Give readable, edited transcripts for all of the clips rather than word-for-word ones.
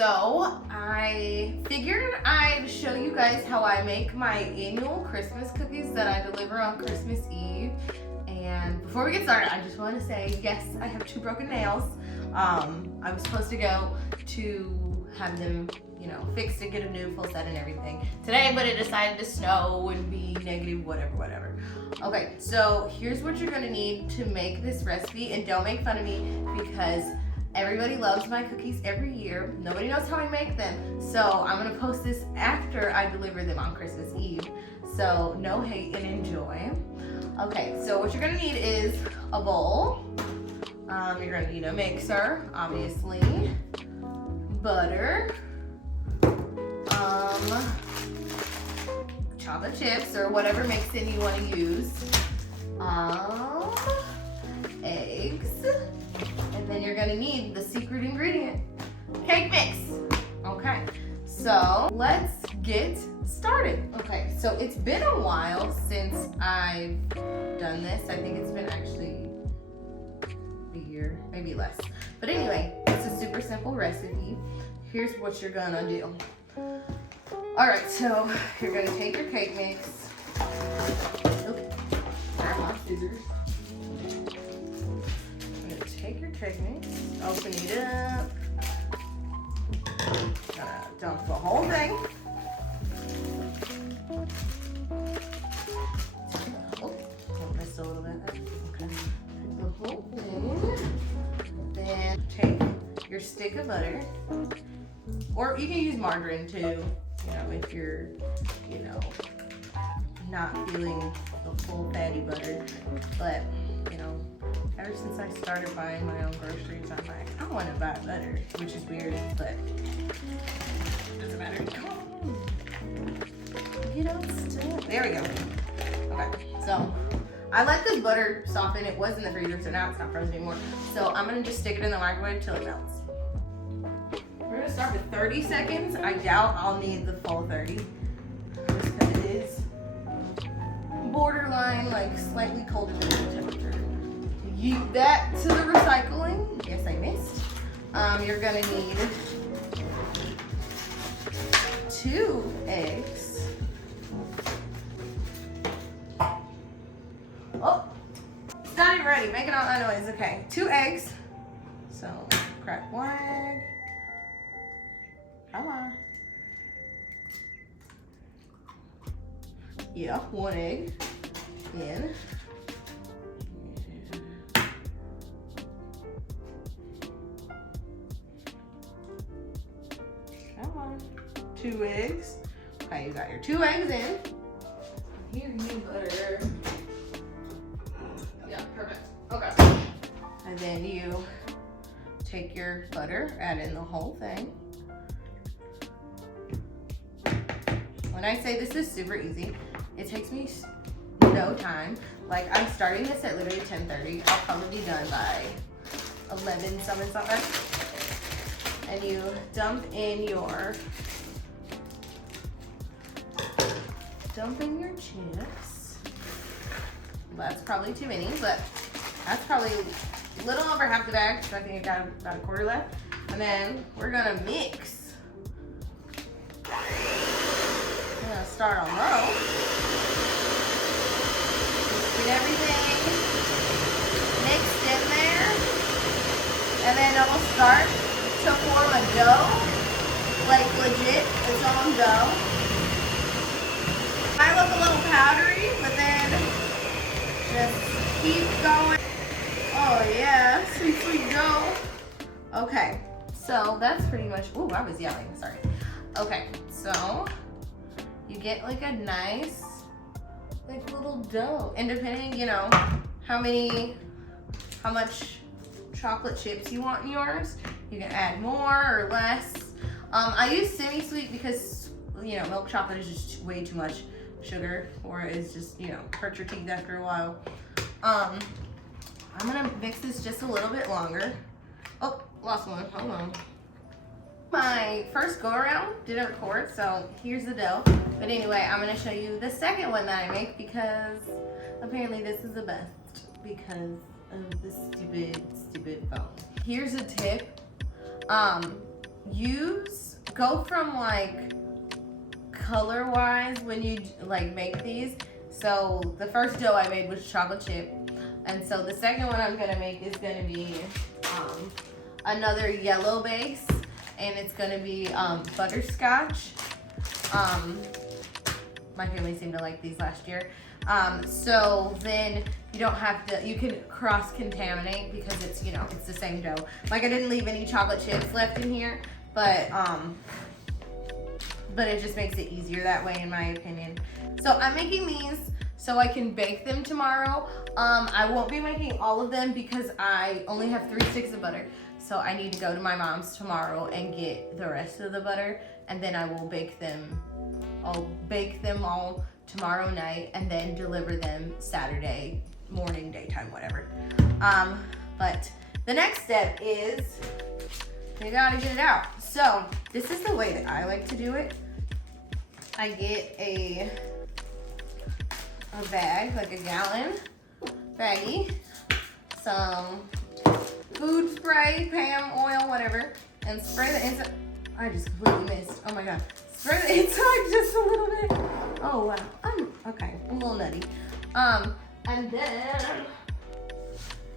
So I figured I'd show you guys how I make my annual Christmas cookies that I deliver on Christmas Eve. And before we get started, I just want to say, yes, I have 2 broken nails. I was supposed to go to have them, fixed and get a new full set and everything today, but it decided to snow and be negative, whatever. Okay, so here's what you're gonna need to make this recipe, and don't make fun of me because everybody loves my cookies every year. Nobody knows how I make them, so I'm gonna post this after I deliver them on Christmas Eve. So no hate and enjoy. Okay, so what you're gonna need is a bowl. You're gonna need a mixer, obviously, butter, chocolate chips or whatever mix-in you want to use, eggs, and then you're gonna need the secret ingredient, cake mix. Okay, so let's get started. Okay, so it's been a while since I've done this. I think it's been actually a year, maybe less. But anyway, it's a super simple recipe. Here's what you're gonna do. All right, so you're gonna take your cake mix. Grab my scissors. I'm gonna take your cake mix, open it up. Gonna dump the whole thing. Oh, missed a little bit. Okay. The whole thing. Then take your stick of butter, or you can use margarine too. If you're, not feeling the full fatty butter. But, ever since I started buying my own groceries, I'm like, I want to buy butter, which is weird, but it doesn't matter. There we go. Okay, so I let this butter soften. It was in the freezer, so now it's not frozen anymore. So I'm going to just stick it in the microwave till it melts. We're gonna start with 30 seconds. I doubt I'll need the full 30 just because it is borderline, like slightly colder than room temperature. That to the recycling. Yes, I missed. You're gonna need 2 eggs. Oh, it's not even ready. Making all that noise. Okay, 2 eggs. So crack 1 egg. Come on. Yeah, 1 egg in. Come on. 2 eggs. Okay, you got your 2 eggs in. Here, you need butter. Yeah, perfect. Okay. And then you take your butter, add in the whole thing. When I say this is super easy, it takes me no time. Like, I'm starting this at literally 10:30. I'll probably be done by 11 something. And you dump in your chips. That's probably too many, but that's probably a little over half the bag, so I think I got about a quarter left. And then we're gonna mix. Start on low. Get everything mixed in there, and then it will start to form a dough, like legit its own dough. Might look a little powdery, but then just keep going. Oh yeah, sweet dough. Okay, so that's pretty much. Ooh, I was yelling. Sorry. Okay, so you get like a nice, like little dough. And depending, how much chocolate chips you want in yours, you can add more or less. I use semi-sweet because, milk chocolate is just way too much sugar, or it's just, hurt your teeth after a while. I'm gonna mix this just a little bit longer. Oh, lost one, hold on. My first go around didn't record, so here's the dough. But anyway, I'm gonna show you the second one that I make because apparently this is the best because of the stupid phone. Here's a tip. go from like color wise when you like make these. So the first dough I made was chocolate chip, and so the second one I'm gonna make is gonna be another yellow base, and it's gonna be butterscotch. My family seemed to like these last year. So then you don't have to, you can cross contaminate because it's, you know, it's the same dough. Like I didn't leave any chocolate chips left in here, but it just makes it easier that way in my opinion. So I'm making these so I can bake them tomorrow. I won't be making all of them because I only have 3 sticks of butter. So I need to go to my mom's tomorrow and get the rest of the butter, and then I will bake them. I'll bake them all tomorrow night and then deliver them Saturday morning, daytime, whatever. But the next step is you gotta get it out. So this is the way that I like to do it. I get a bag, like a gallon baggie, some food spray, Pam oil, whatever, and spray the inside. I just completely missed. Oh my god. Spray the inside just a little bit. Oh wow. I'm okay. I'm a little nutty. And then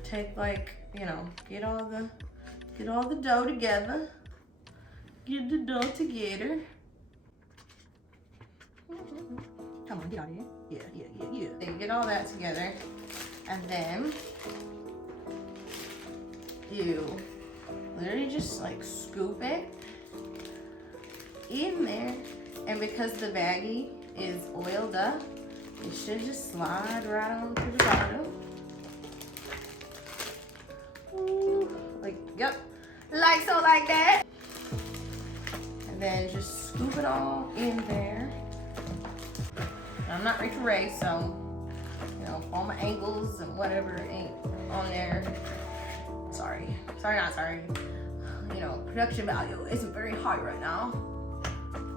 take like, you know, get all the dough together. Get the dough together. Come on, get out of here. Yeah. Then get all that together, and then you literally just like scoop it in there, and because the baggie is oiled up, it should just slide right on to the bottom. Ooh, like, yep, like so, like that. And then just scoop it all in there. I'm not Rachel Ray, so, you know, all my angles and whatever ain't on there. Sorry, not sorry. You know, production value isn't very high right now.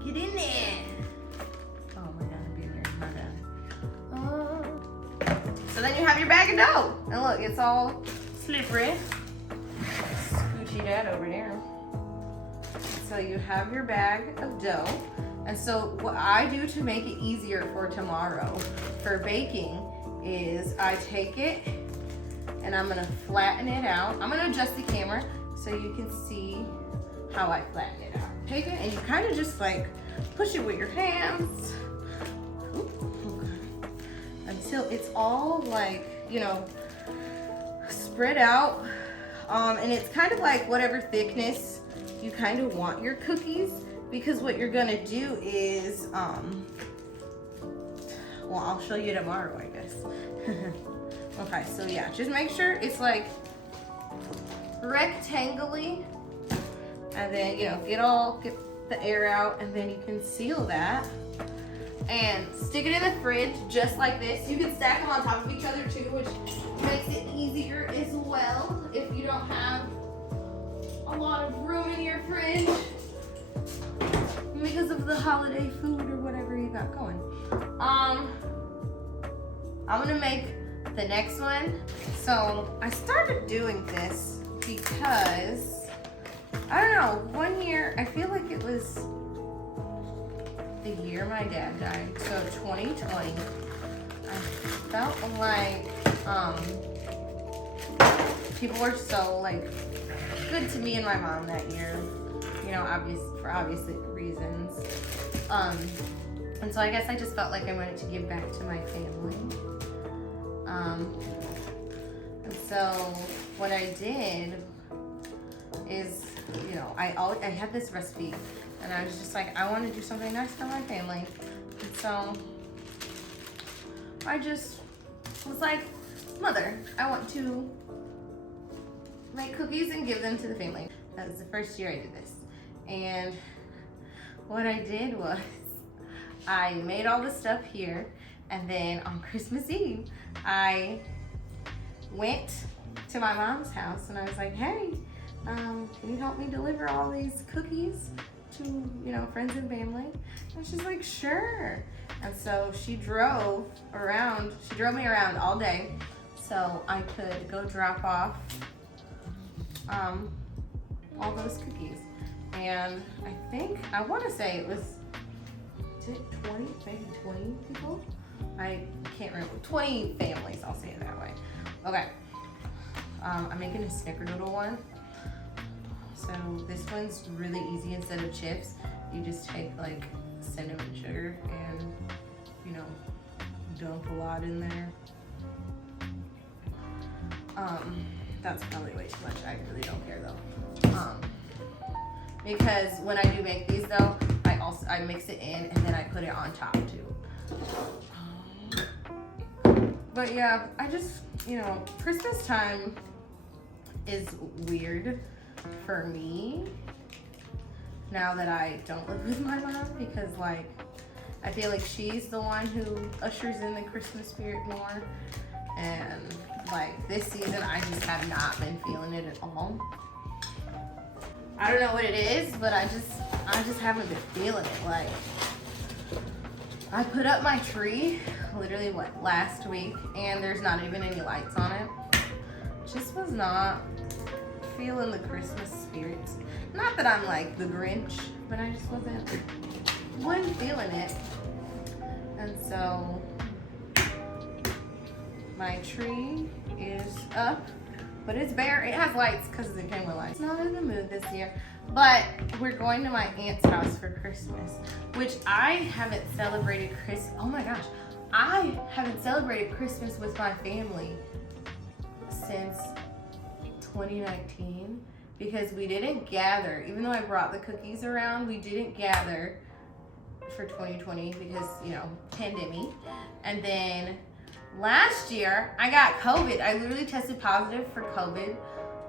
Get in there. Oh my god, I'm being weird, my bad. So then you have your bag of dough. And look, it's all slippery. Scoochy that over there. So you have your bag of dough. And so what I do to make it easier for tomorrow for baking is I take it and I'm gonna flatten it out. I'm gonna adjust the camera so you can see how I flatten it out. Take it and you kind of just like push it with your hands until it's all like, you know, spread out. And it's kind of like whatever thickness you kind of want your cookies, because what you're gonna do is, well, I'll show you tomorrow, I guess. Okay, so yeah, just make sure it's like rectangly, and then, you know, get the air out, and then you can seal that and stick it in the fridge just like this. You can stack them on top of each other too, which makes it easier as well if you don't have a lot of room in your fridge because of the holiday food or whatever you got going. I'm gonna make the next one. So I started doing this because, I don't know, one year, I feel like it was the year my dad died, so 2020. I felt like people were so like good to me and my mom that year, you know, for obvious reasons. And so I guess I just felt like I wanted to give back to my family. And so what I did is, you know, I had this recipe, and I was just like, I want to do something nice for my family. And so I just was like, Mother, I want to make cookies and give them to the family. That was the first year I did this. And what I did was I made all the stuff here, and then on Christmas Eve, I went to my mom's house and I was like, hey, can you help me deliver all these cookies to, you know, friends and family? And she's like, sure. And so she drove me around all day so I could go drop off all those cookies. And I want to say it was, is it 20, maybe 20 people? I can't remember. 20 families, I'll say it that way. Okay. I'm making a snickerdoodle one. So this one's really easy. Instead of chips, you just take like cinnamon sugar and, you know, dump a lot in there. That's probably way too much. I really don't care though. Because when I do make these though, I mix it in and then I put it on top too. But yeah, I just, you know, Christmas time is weird for me now that I don't live with my mom, because like I feel like she's the one who ushers in the Christmas spirit more, and like this season I just have not been feeling it at all. I don't know what it is, but I just haven't been feeling it. Like, I put up my tree literally last week, and there's not even any lights on it. Just was not feeling the Christmas spirit. Not that I'm like the Grinch, but I just wasn't feeling it. And so my tree is up, but it's bare. It has lights because it came with lights. Not in the mood this year, but we're going to my aunt's house for Christmas, which I haven't celebrated Oh my gosh, I haven't celebrated Christmas with my family since 2019, because we didn't gather. Even though I brought the cookies around, we didn't gather for 2020 because, you know, pandemic. And then last year, I got COVID. I literally tested positive for COVID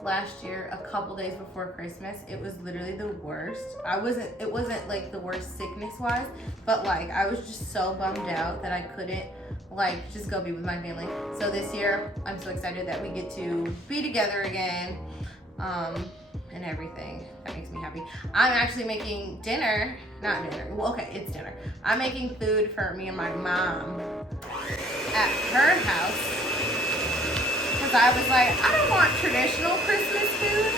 last year, a couple days before Christmas. It was literally the worst. It wasn't like the worst sickness wise, but like I was just so bummed out that I couldn't like just go be with my family. So this year, I'm so excited that we get to be together again, and everything. That makes me happy. I'm actually making dinner, not dinner, well, okay, it's dinner. I'm making food for me and my mom at her house, because I was like, I don't want traditional Christmas food.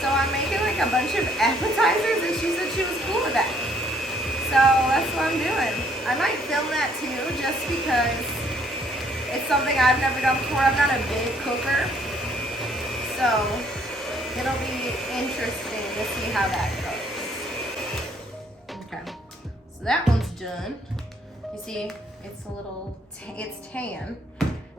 So I'm making like a bunch of appetizers, and she said she was cool with that. So that's what I'm doing. I might film that too, just because it's something I've never done before. I'm not a big cooker, so it'll be interesting to see how that goes. Okay, so that one's done. You see, it's a little, it's tan.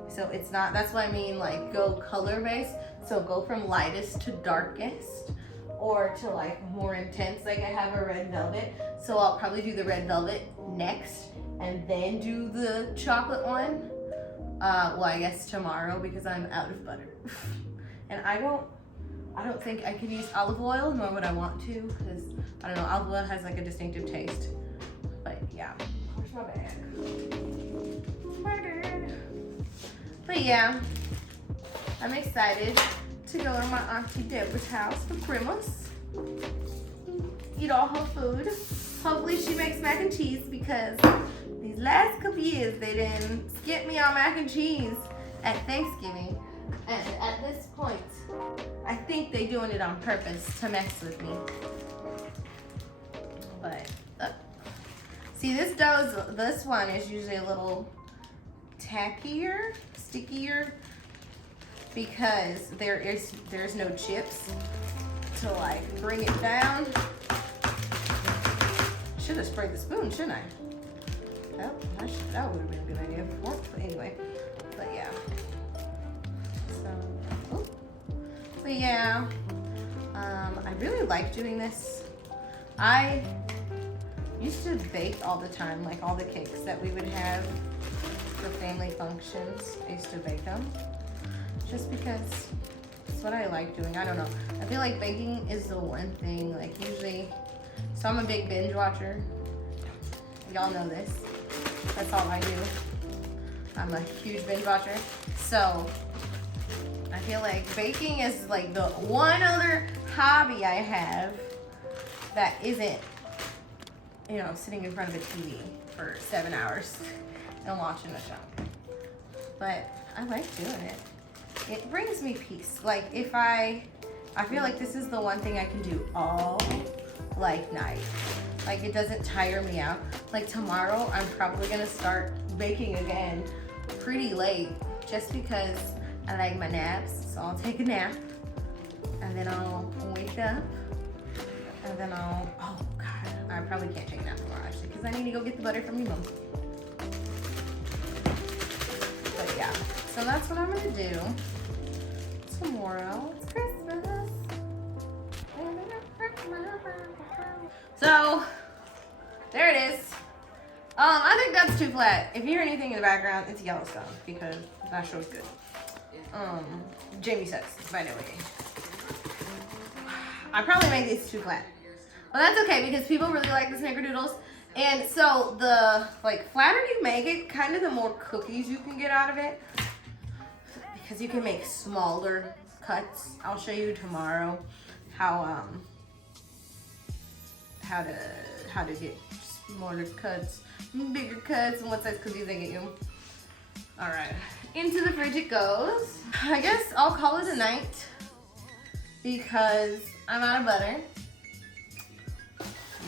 So it's not, that's what I mean, like go color based. So go from lightest to darkest, or to like more intense. Like I have a red velvet, so I'll probably do the red velvet next and then do the chocolate one. Well, I guess tomorrow, because I'm out of butter. And I don't think I could use olive oil, nor would I want to, because I don't know, olive oil has like a distinctive taste. But yeah, where's my bag? But yeah, I'm excited to go to my Auntie Deborah's house for Christmas. Eat all her food. Hopefully she makes mac and cheese, because these last couple years they didn't skip me on mac and cheese at Thanksgiving. And at this point, I think they're doing it on purpose to mess with me. But see, this one is usually a little tackier, stickier, because there's no chips to like bring it down. Should have sprayed the spoon, shouldn't I? That would have been a good idea before. But anyway, but yeah. But yeah, I really like doing this. I used to bake all the time, like all the cakes that we would have for family functions. I used to bake them just because it's what I like doing. I don't know. I feel like baking is the one thing, like usually, so I'm a big binge watcher. Y'all know this. That's all I do. I'm a huge binge watcher. So I feel like baking is like the one other hobby I have that isn't, you know, sitting in front of a TV for 7 hours and watching a show. But I like doing it. It brings me peace. Like if I I feel like this is the one thing I can do all like night. Like it doesn't tire me out. Like tomorrow, I'm probably gonna start baking again pretty late just because I like my naps. So I'll take a nap and then I'll wake up and then I'll, oh God, I probably can't take a nap tomorrow actually because I need to go get the butter from your mom. But yeah, so that's what I'm gonna do tomorrow. It's Christmas. So there it is. I think that's too flat. If you hear anything in the background, it's Yellowstone because that show's good. Jamie says, by the way. I probably made these too flat. Well, that's okay because people really like the snickerdoodles. And so the flatter you make it, kind of the more cookies you can get out of it. Because you can make smaller cuts. I'll show you tomorrow how to get smaller cuts, bigger cuts, and what size cookies they get you. All right, into the fridge it goes. I guess I'll call it a night because I'm out of butter.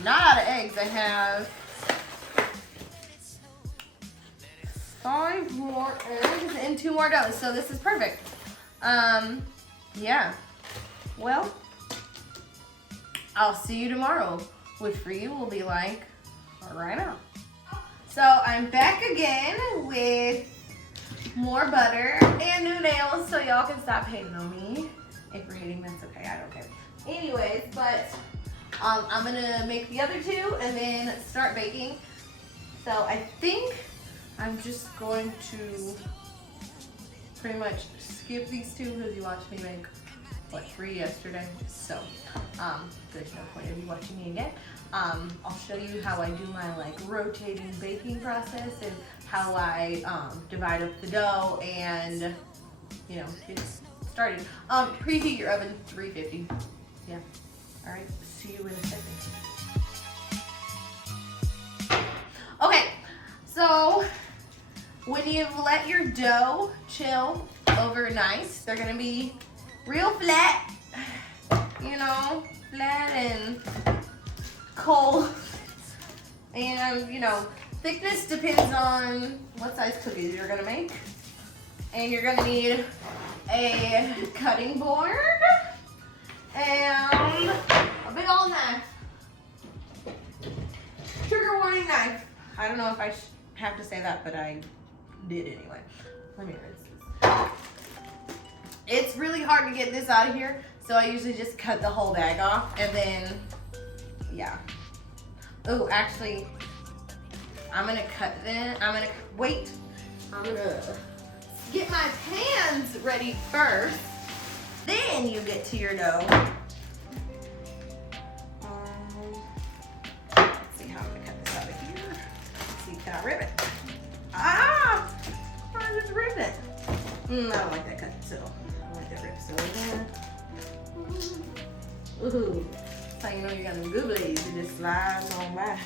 Not out of eggs. I have 5 more eggs and 2 more doughs, so this is perfect. Yeah. Well, I'll see you tomorrow, which for you will be like right now. So I'm back again with more butter and new nails, so y'all can stop hating on me. If you're hating, that's okay. I don't care. Anyways, but I'm gonna make the other 2 and then start baking. So I think I'm just going to pretty much skip these 2 because you watched me make what, 3 yesterday. So there's no point of you watching me again. I'll show you how I do my rotating baking process and how I divide up the dough and get started. Preheat your oven 350. Yeah. All right. See you in a second. Okay. So when you've let your dough chill overnight, they're gonna be real flat, flat and cold. And, thickness depends on what size cookies you're gonna make. And you're gonna need a cutting board and a big old knife. Trigger warning knife. I don't know if I have to say that, but I did anyway. Let me rinse this. It's really hard to get this out of here, so I usually just cut the whole bag off and then, yeah. Oh, actually, I'm gonna cut then. I'm gonna get my pans ready first. Then you get to your dough. Let's see how I'm gonna cut this out of here. Let's see, can I rip it? Ah! I just ripped it. I don't like that cut, so I like that rip. So ooh, that's how you know you got them googlies. It just slides on by.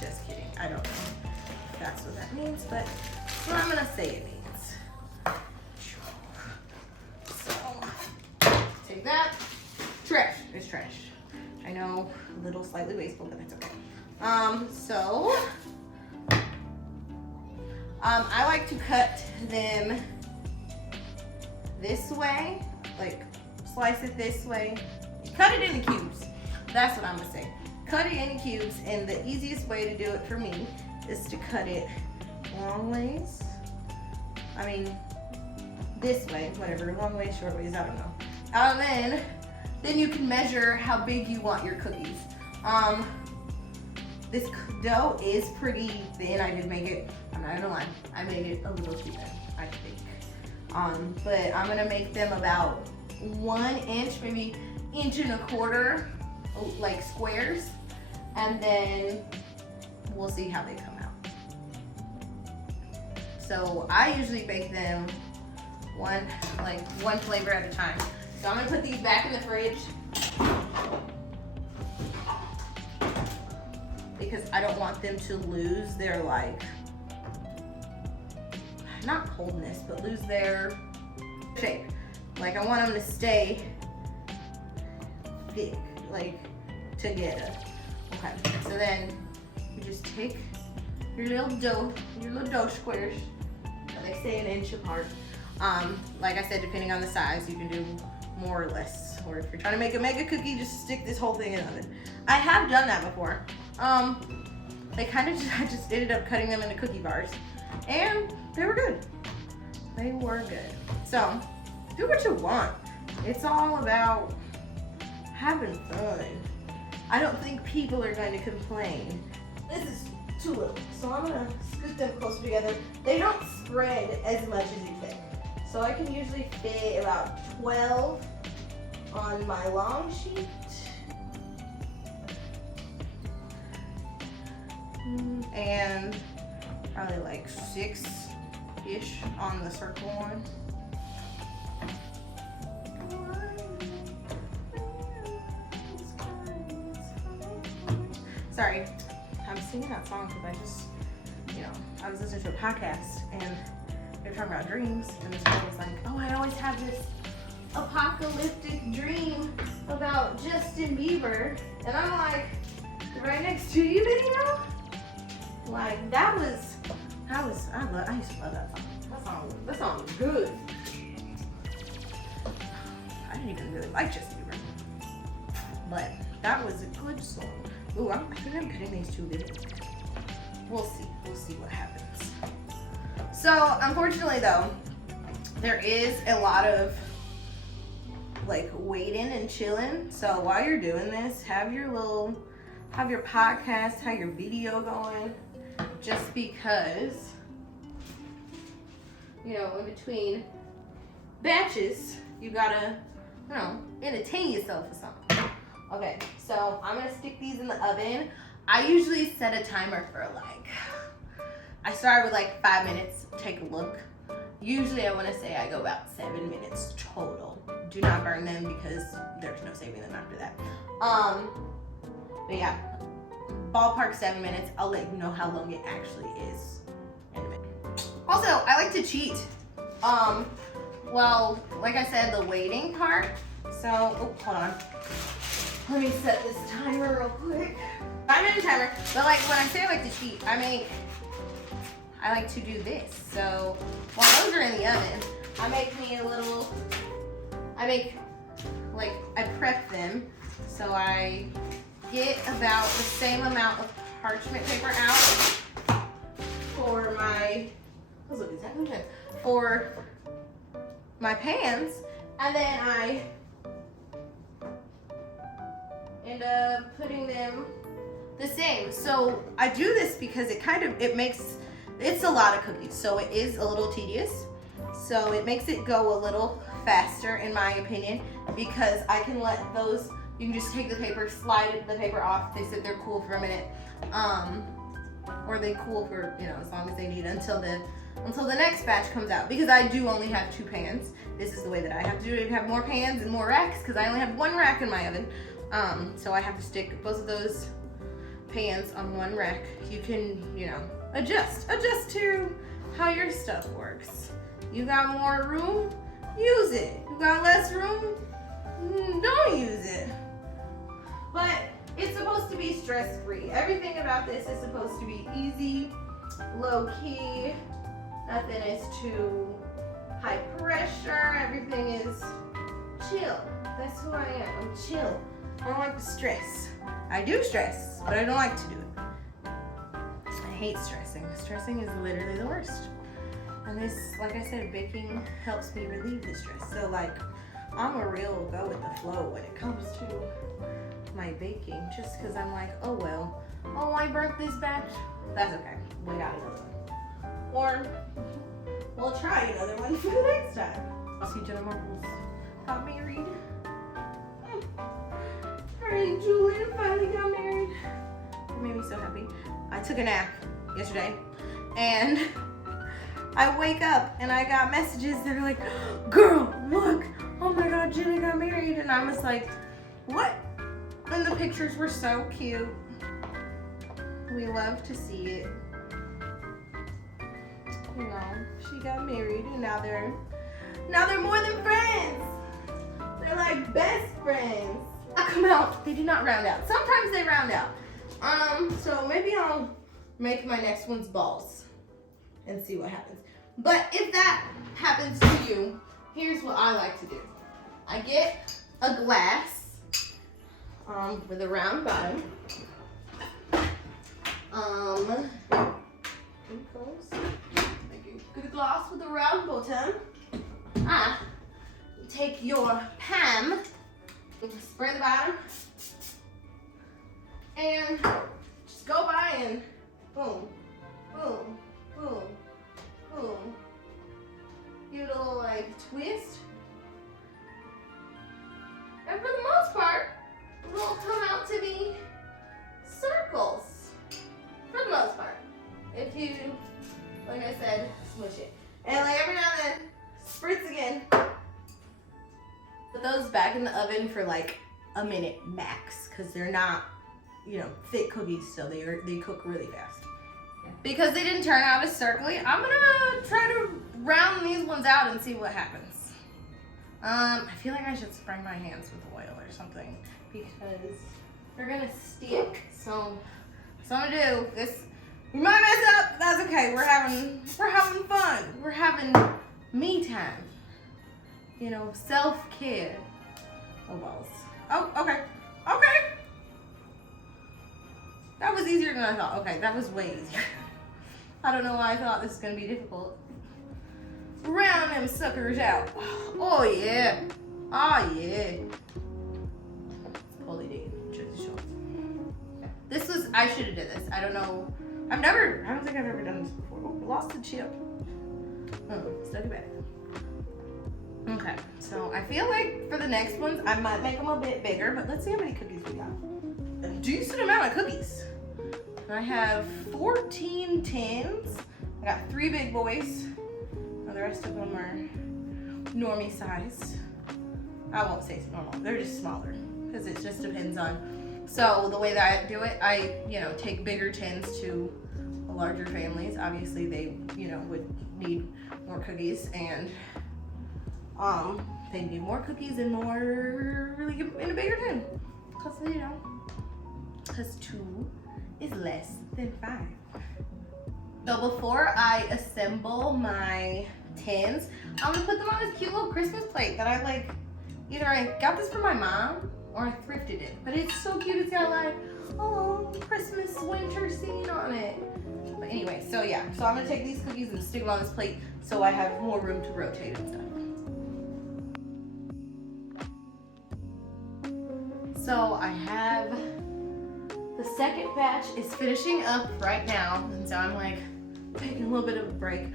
Just kidding. I don't know if that's what that means, but that's what I'm gonna say it means. So take that. Trash. It's trash. I know, a little slightly wasteful, but that's okay. I like to cut them this way, slice it this way. Cut it into cubes. That's what I'm gonna say. Cut it into cubes, and the easiest way to do it for me is to cut it long ways. I mean, this way, whatever, long ways, short ways, I don't know. And then you can measure how big you want your cookies. This dough is pretty thin. I did make it, I'm not gonna lie, I made it a little too thin, I think. But I'm gonna make them about 1 inch, maybe 1.25 inch, squares, and then we'll see how they come out. So I usually bake them one flavor at a time. So I'm gonna put these back in the fridge because I don't want them to lose their not coldness, but lose their shape. Like I want them to stay thick, like together. Okay, so then you just take your little dough squares. They stay an inch apart. Like I said, depending on the size, you can do more or less. Or if you're trying to make a mega cookie, just stick this whole thing in the oven. I have done that before. They kind of I just ended up cutting them into cookie bars, and they were good. They were good. So do what you want. It's all about having fun. I don't think people are going to complain. This is too little, so I'm gonna scoot them closer together. They don't spread as much as you think. So I can usually fit about 12 on my long sheet. And probably like 6-ish on the circle one. Sorry, I'm singing that song because I was listening to a podcast and they're talking about dreams, and this girl was like, oh, I always have this apocalyptic dream about Justin Bieber, and I'm like, right next to you video? Like, I used to love that song. That song was good. I didn't even really like Justin Bieber, but that was a good song. Ooh, I think I'm cutting these too big. We'll see what happens. So, unfortunately though, there is a lot of like waiting and chilling. So while you're doing this, have your podcast, have your video going, just because, in between batches, you gotta, entertain yourself with something. Okay, so I'm gonna stick these in the oven. I usually set a timer for I start with 5 minutes, take a look. Usually I wanna say I go about 7 minutes total. Do not burn them because there's no saving them after that. But yeah, ballpark 7 minutes. I'll let you know how long it actually is in a minute. Also, I like to cheat. Well, like I said, the waiting part. So, hold on. Let me set this timer real quick. 5 minute timer, but when I say I like to cheat, I like to do this. So while those are in the oven, I prep them. So I get about the same amount of parchment paper out for my pans, and then I end up putting them the same. So I do this because it's a lot of cookies, so it is a little tedious. So it makes it go a little faster, in my opinion, because I can let those, you can just take the paper, slide the paper off, they sit there cool for a minute, or they cool for, as long as they need until the next batch comes out, because I do only have 2 pans. This is the way that I have to do it. I have more pans and more racks, because I only have 1 rack in my oven. So I have to stick both of those pans on 1 rack. You can, adjust to how your stuff works. You got more room, use it. You got less room, don't use it. But it's supposed to be stress-free. Everything about this is supposed to be easy, low-key. Nothing is too high pressure. Everything is chill. That's who I am. I'm chill. I don't like to stress. I do stress, but I don't like to do it. I hate stressing. Stressing is literally the worst. And this, like I said, baking helps me relieve the stress. So I'm a real go with the flow when it comes to my baking, just because I'm like, oh well, I burnt this batch. That's okay. We got another one. Or we'll try another one for the next time. See, Jenna Marbles got married. Her and Julian finally got married. It made me so happy. I took a nap yesterday, and I wake up and I got messages that are like, girl, look, oh my God, Jenna got married. And I was like, what? And the pictures were so cute. We love to see it. She got married, and now Now they're more than friends. They're like best friends. I come out, they do not round out. Sometimes they round out. So maybe I'll make my next ones balls and see what happens. But if that happens to you, here's what I like to do. I get a glass with a round bottom. Get a glass with a round bottom. Take your pan, spray the bottom, and just go by and boom, boom, boom, boom. Give it a little like twist. And for the most part, they'll come out to be circles. For the most part. If you, like I said, smush it. And like every now and then, spritz again. Put those back in the oven for like a minute max, because they're not, you know, thick cookies, so they cook really fast. Because they didn't turn out as circly, I'm gonna try to round these ones out and see what happens. I feel like I should spray my hands with oil or something because they're gonna stick. So I'm gonna do this. We might mess up, that's okay. We're having fun. We're having me time. You know, self-care. Oh balls. Oh, okay. Okay. That was easier than I thought. Okay, that was way easier. I don't know why I thought this was gonna be difficult. Round them suckers out. Oh yeah. Oh yeah. Holy D. Jersey Shore. This was, I should have did this. I don't know. I don't think I've ever done this before. Oh, lost the chip. Oh, stuck it back. Okay, so I feel like for the next ones, I might make them a bit bigger, but let's see how many cookies we got. A decent amount of cookies. I have 14 tins. I got 3 big boys. The rest of them are normie size. I won't say it's normal. They're just smaller because it just depends on. So the way that I do it, I take bigger tins to larger families. Obviously, they would need more cookies, and they need more cookies and more really in a bigger tin because 2 is less than 5. So before I assemble my tins, I'm gonna put them on this cute little Christmas plate that I like. Either I got this from my mom or I thrifted it, but it's so cute. It's got like Christmas winter scene on it. But anyway, so yeah, so I'm gonna take these cookies and stick them on this plate so I have more room to rotate and stuff. So I have the second batch is finishing up right now, and so I'm like taking a little bit of a break.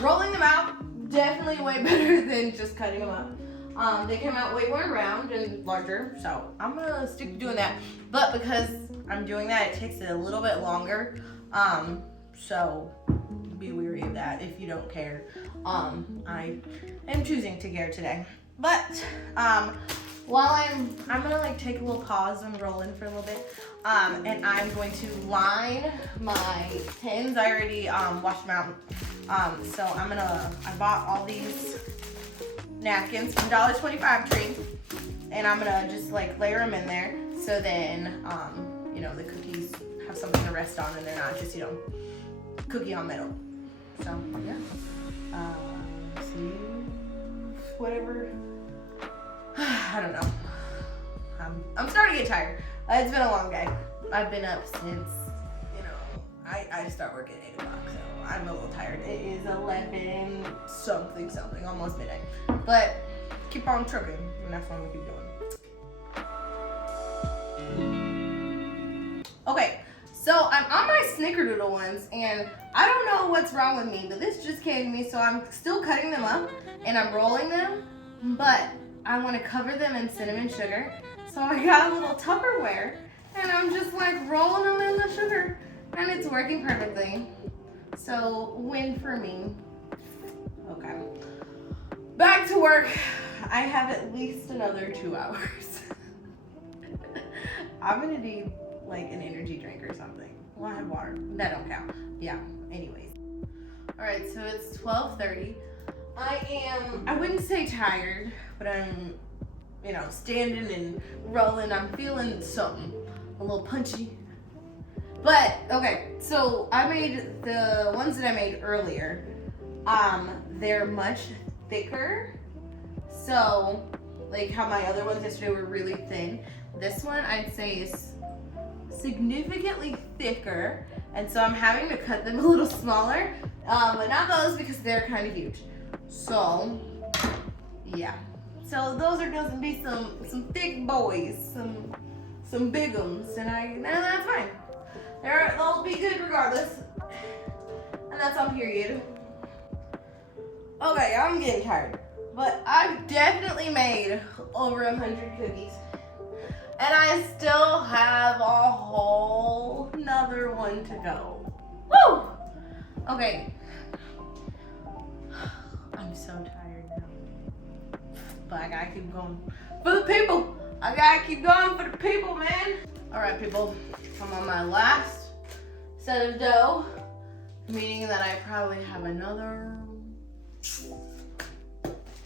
Rolling them out, definitely way better than just cutting them up. They came out way more round and larger, so I'm gonna stick to doing that. But because I'm doing that, it takes it a little bit longer. So be wary of that if you don't care. I am choosing to care today. But while I'm gonna like take a little pause and roll in for a little bit. And I'm going to line my tins. I already washed them out. So I bought all these napkins from $1.25 Tree, and I'm gonna just like layer them in there so then the cookies have something to rest on and they're not just cookie on metal. So yeah. See, whatever. I don't know. I'm starting to get tired. It's been a long day. I've been up since, I start work at 8 o'clock, so I'm a little tired. It is 11 something, almost midnight. But keep on trucking, and that's what we keep doing. Okay, so I'm on my snickerdoodle ones, and I don't know what's wrong with me, but this just came to me, so I'm still cutting them up, and I'm rolling them, but I want to cover them in cinnamon sugar. So I got a little Tupperware, and I'm just like rolling them in the sugar, and it's working perfectly. So win for me. Okay. Back to work. I have at least another 2 hours. I'm gonna need like an energy drink or something. Well, I have water. That don't count. Yeah, anyways. All right, so it's 12:30. I wouldn't say tired, but I'm, standing and rolling. I'm feeling something, a little punchy. But, okay, so I made the ones that I made earlier. They're much thicker. So, like how my other ones yesterday were really thin. This one I'd say is significantly thicker. And so I'm having to cut them a little smaller. But not those because they're kind of huge. So, yeah. So those are gonna be some thick boys, some big ones, and that's fine. They'll be good regardless. And that's on period. Okay, I'm getting tired. But I've definitely made over 100 cookies. And I still have a whole nother one to go. Woo! Okay. I'm so tired now. But I gotta keep going. For the people! I gotta keep going for the people, man! Alright, people. I'm on my last set of dough. Meaning that I probably have another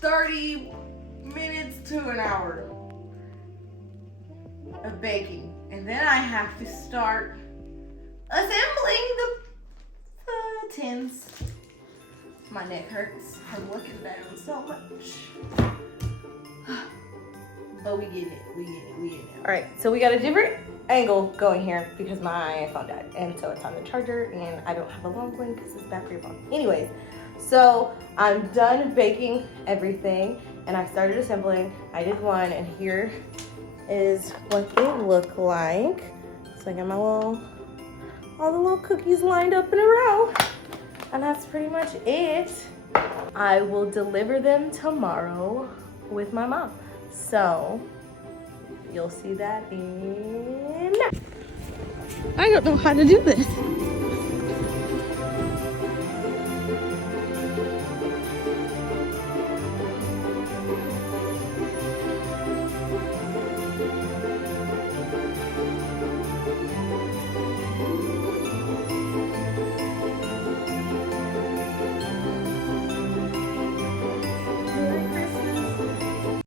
30 minutes to an hour of baking. And then I have to start assembling the tins. My neck hurts from looking down so much. But we get it. All right, so we got a different angle going here because my iPhone died. And so it's on the charger and I don't have a long one because it's battery long. Anyways, so I'm done baking everything and I started assembling. I did one and here is what they look like. So I got my all the little cookies lined up in a row. And that's pretty much it. I will deliver them tomorrow with my mom. So you'll see that in... I don't know how to do this.